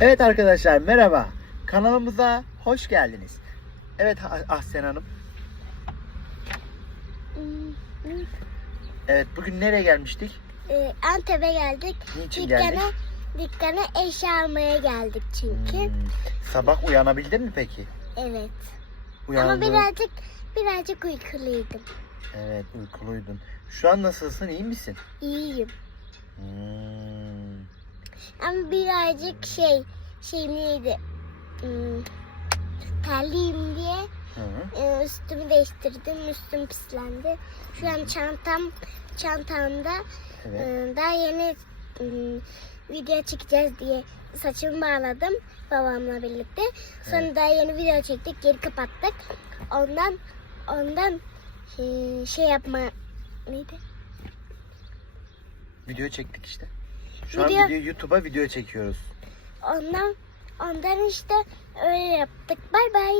Evet arkadaşlar merhaba. Kanalımıza hoş geldiniz. Evet Ah- Ahsen Hanım. Evet bugün nereye gelmiştik? Ee, Antep'e geldik. Niçin Dükkana, geldik? dükkana eşya almaya geldik çünkü. Hmm, sabah uyanabildin mi peki? Evet. Ama Uyandın. birazcık birazcık uykuluydum. Evet uykuluydun. Şu an nasılsın iyi misin? İyiyim. Hmm, Ama birazcık şey şey neydi? Hmm, terliyim diye e, üstümü değiştirdim. Üstüm pislendi. Şu an çantam çantamda Evet. e, daha yeni hmm, video çekeceğiz diye saçımı bağladım babamla birlikte. Sonra Evet. daha yeni video çektik, geri kapattık. Ondan ondan e, şey yapma neydi? Video çektik işte. Şu an Video- video YouTube'a video çekiyoruz. Ondan ondan işte öyle yaptık. Bay bay.